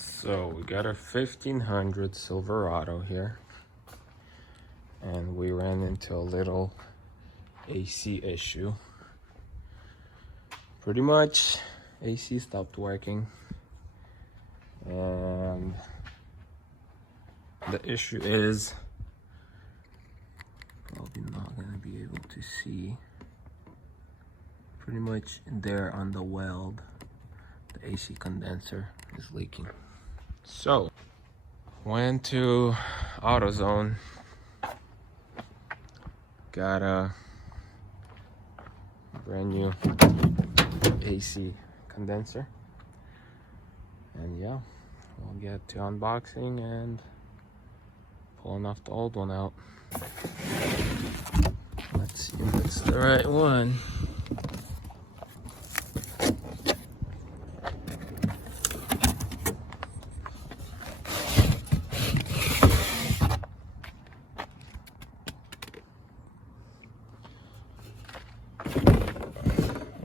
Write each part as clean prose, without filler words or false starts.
So we got a 1500 Silverado here, and we ran into a little AC issue. Pretty much AC stopped working, and the issue is probably not gonna be able to see. Pretty much there on the weld, the AC condenser is leaking. So went to AutoZone, got a brand new AC condenser, and yeah, we'll get to unboxing and pulling off the old one out. Let's see if it's the right one.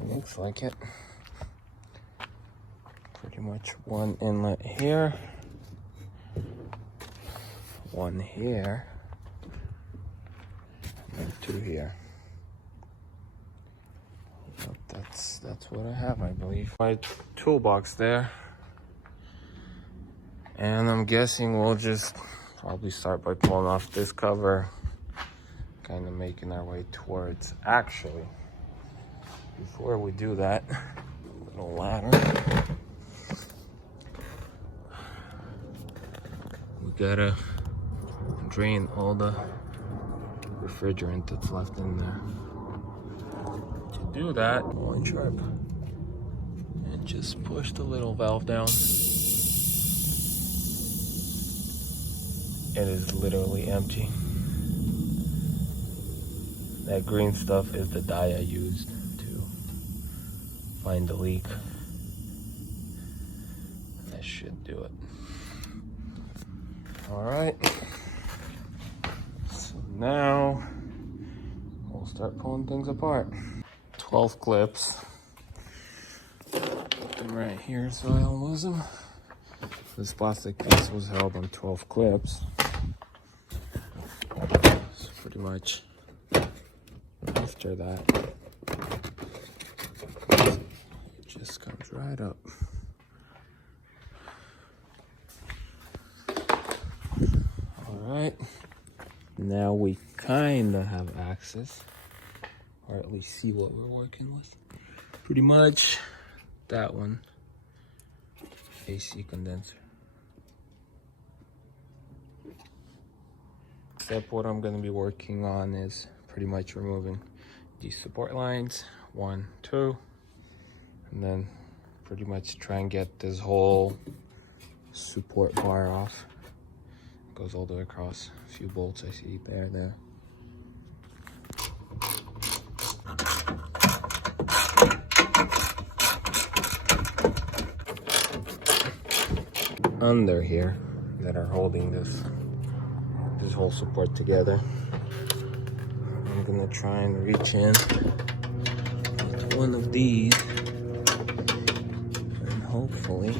Looks like it. Pretty much one inlet here, one here, and two here. But that's what I have, I believe. My toolbox there, and I'm guessing we'll just probably start by pulling off this cover, kind of making our way towards. Actually, before we do that, a little ladder. We gotta drain all the refrigerant that's left in there. To do that, go in sharp and just push the little valve down. It is literally empty. That green stuff is the dye I used to find the leak. That should do it. All right, so now we'll start pulling things apart. 12 clips. Put them right here so I don't lose them. This plastic piece was held on 12 clips. So pretty much after that, it just comes right up. Alright, now we kind of have access, or at least see what we're working with. Pretty much that one, AC condenser. Except what I'm going to be working on is pretty much removing these support lines, 1, 2, and then pretty much try and get this whole support bar off. Goes all the way across. A few bolts I see there. Under here that are holding this whole support together. I'm gonna try and reach in with one of these and hopefully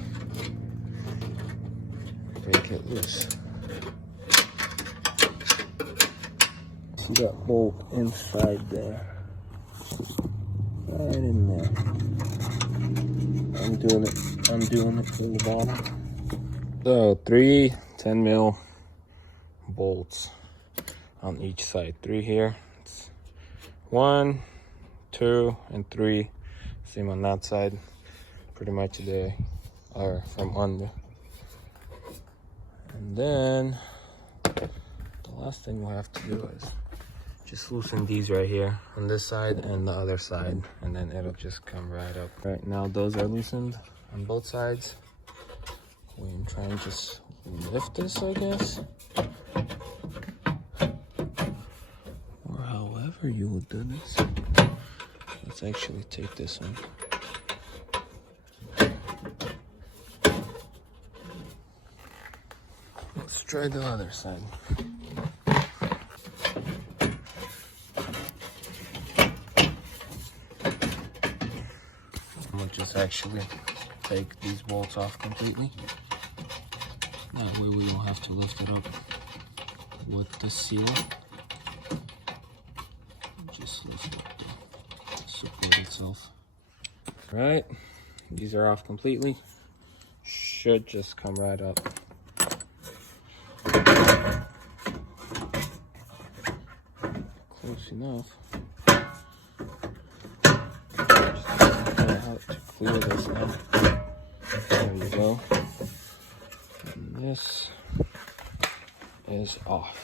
break it loose. See that bolt inside there, right in there. I'm doing it from the bottom. So 3 10 mil bolts on each side. 3 here. It's 1, 2, and 3. Same on that side. Pretty much they are from under. And then the last thing we'll have to do is just loosen these right here on this side and the other side, and then it'll just come right up. Right now those are loosened on both sides. We can try and just lift this, I guess, or however you would do this. Let's actually take this one. Let's try the other side. I'm gonna just actually take these bolts off completely. That way we don't have to lift it up with the seal. Just lift it to support itself. Right, these are off completely. Should just come right up. Close enough. Just know how to clear this now. There you go. And this is off.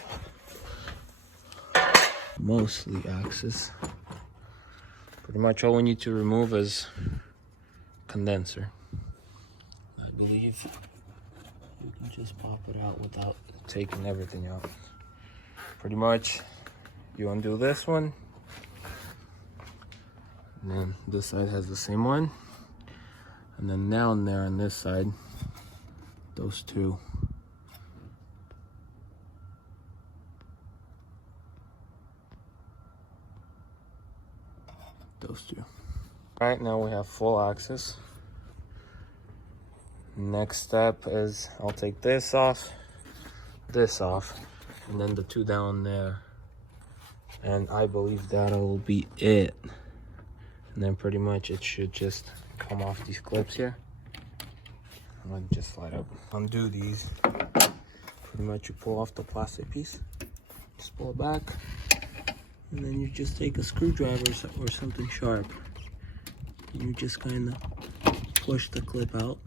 Mostly axis. Pretty much all we need to remove is condenser. I believe you can just pop it out without taking everything out. Pretty much you undo this one, and then this side has the same one, and then down there on this side, those two. Those two. Right now we have full axis. Next step is I'll take this off, and then the two down there. And I believe that'll be it. And then pretty much it should just come off these clips here. And then just slide up. Undo these. Pretty much you pull off the plastic piece. Just pull it back. And then you just take a screwdriver or something sharp. And you just kind of push the clip out.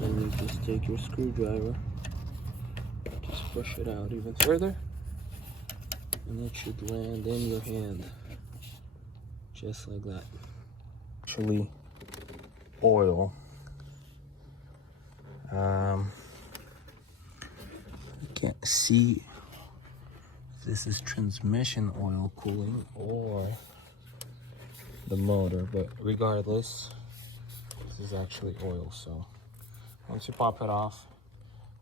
Then you just take your screwdriver, just push it out even further. And it should land in your hand. Just like that. Actually, oil. I can't see if this is transmission oil cooling or the motor, but regardless, this is actually oil. So once you pop it off,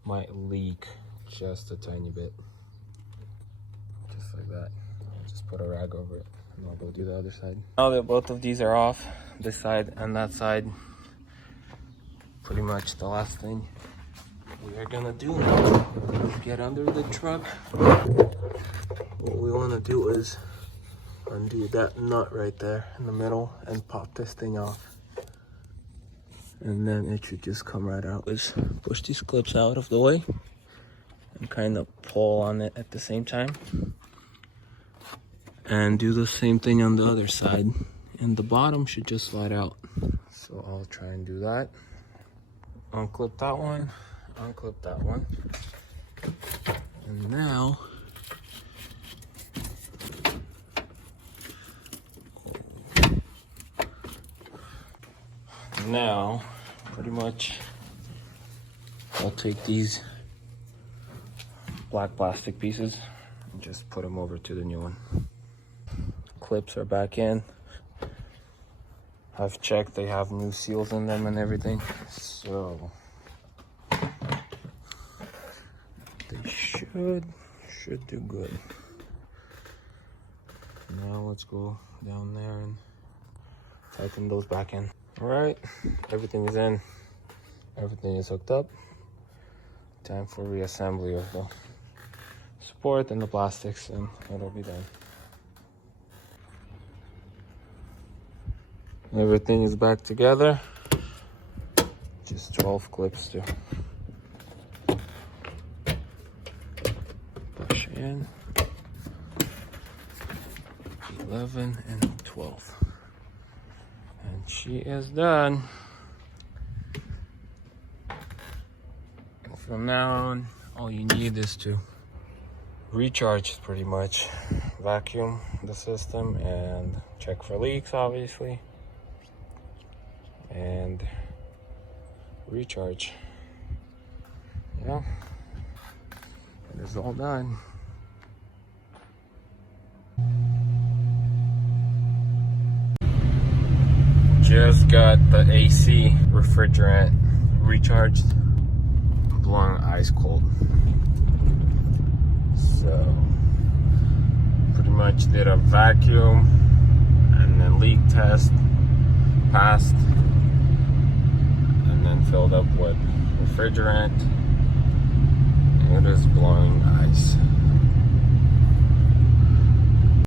it might leak just a tiny bit, just like that. I'll just put a rag over it and I'll go do the other side. Now that both of these are off, this side and that side, pretty much the last thing we are gonna do now is get under the truck. What we want to do is undo that nut right there in the middle and pop this thing off, and then it should just come right out. Is push these clips out of the way and kind of pull on it at the same time, and do the same thing on the other side, and the bottom should just slide out. So I'll try and do that. Unclip that one, unclip that one, and now pretty much I'll take these black plastic pieces and just put them over to the new one. Clips are back in. I've checked, they have new seals in them and everything, so they should do good. Now let's go down there and tighten those back in. All right, everything is in, everything is hooked up. Time for reassembly of the support and the plastics, and it'll be done. Everything is back together. Just 12 clips to push in. 11 and 12. And she is done. From now on, all you need is to recharge pretty much. Vacuum the system and check for leaks, obviously. And recharge. Yeah, it is all done. Just got the AC refrigerant recharged, blowing ice cold. So pretty much did a vacuum and leak test passed, and then filled up with refrigerant. It is blowing ice.